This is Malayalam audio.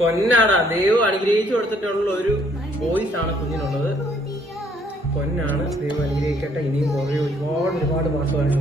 പൊന്നാടാ, ദൈവം അനുഗ്രഹിച്ചു കൊടുത്തിട്ടുള്ള ഒരു വോയിസ് ആണ് കുഞ്ഞിനുള്ളത്. പൊന്നാണ്, ദൈവം അനുഗ്രഹിക്കട്ടെ. ഇനിയും കുറേ ഒരുപാട് മാസമാണ്